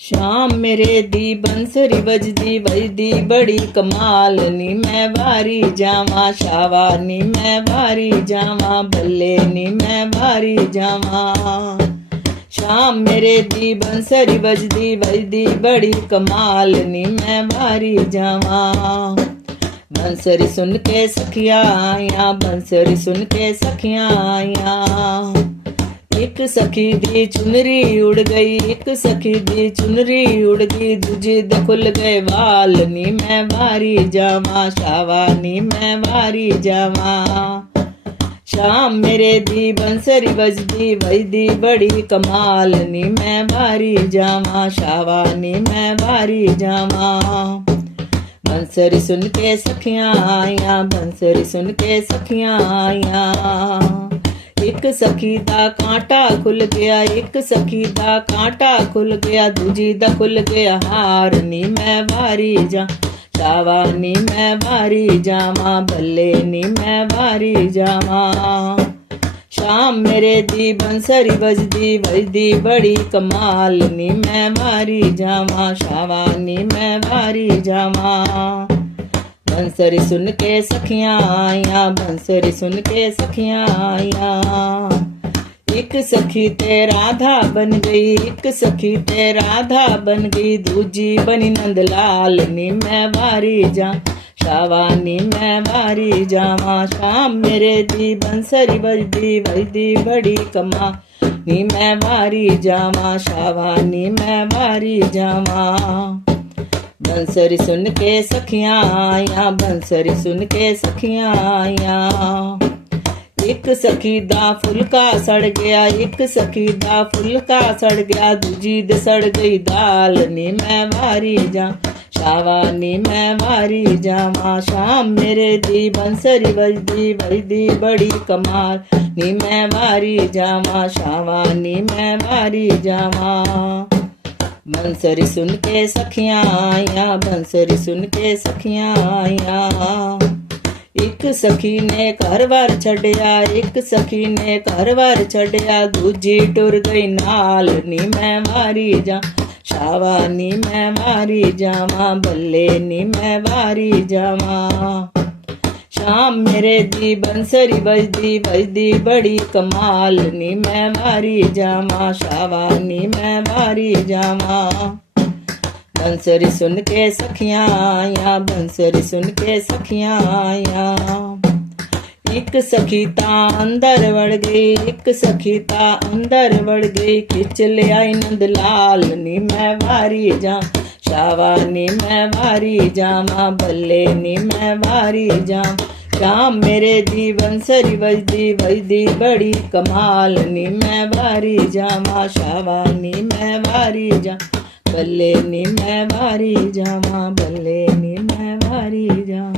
शाम मेरे दी बंसरी बजदी वजदी बड़ी कमाल नी मैं बारी जावा शावा नी मैं बारी जावा बल्ले नी मैं बारी जावा। शाम मेरे दी बंसरी बजदी वजदी बड़ी कमाल नी मैं बारी जावा। बंसरी सुन के सखियां आया बंसरी सुन के सखियां आया। एक सखी दी चुनरी उड़ गई एक सखी दी चुनरी उड़ गई दूजी दे खुल गए वाल नी मैं बारी जावा शावा नी मैं बारी जावा। शाम मेरे दी बंसरी बजदी वजदी बड़ी कमाल नी मैं बारी जावा शावा नी मैं बारी जावा। बंसरी सुन के सखियां आया बंसरी सुन के सखियां आया। एक सखी दा कांटा खुल गया एक सखी दा कांटा खुल गया दूजी दा खुल गया हार नी मैं बारी जा शावा नी मैं बारी जावा बल्ले नी मैं बारी जावा। शाम मेरे दी बंसरी बजदी वजदी बड़ी कमाल नी मैं बारी जावा शावा नी मैं बारी जावा। बंसरी सुन के सखियां आया बंसरी सुन के सखियां आया। एक सखी ते राधा बन गई एक सखी ते राधा बन गई दूजी बनी नंदलाल नी मैं बारी जा शावा नी मैं बारी जावा। शाम मेरे दी बंसरी बजदी वजदी बड़ी कमा नी मैं बारी जावा शावा नी मैं बारी जावा। बंसरी सुन के सखियां आया बंसरी सुन के सखियां आया। एक सखी दा फुलका सड़ गया एक सखी दा फुलका सड़ गया दूजी दे सड़ गई दाल नी मैं बारी जा शावा नी मैं बारी जावा। शाम मेरे दी बंसरी बजदी वजदी बड़ी कमाल नी मैं बारी जावा शावा नी मैं बारी जावा। बंसरी सुन के सखियां आया बंसरी सुन के सखियां आया। एक सखी ने घर बार छड़िया एक सखी ने घर बार छड़िया दूजी टुर गई नाल नी मैं बारी जा शावा नी मैं बारी जावा बल्ले नी मैं बारी जावा। शाम मेरे दी बंसरी बजदी वजदी बड़ी कमाल नी मैं बारी जावा शावा नी मैं बारी जावा। बंसरी सुन के सखियां आया बंसरी सुन के सखियां आया। एक सखी ता अंदर वड़ गई एक सखी ता अंदर वड़ गई खिच ले आई नंदलाल नी मैं बारी जा शावा नी मैं बारी जावा बल्ले नी मैं बारी जावा। शाम मेरे दी बंसरी बजदी वजदी बड़ी कमाल नी मैं बारी जावा शावा नी मैं बारी जा बल्ले नी मैं बारी जावा बल्ले नी मैं बारी जावा।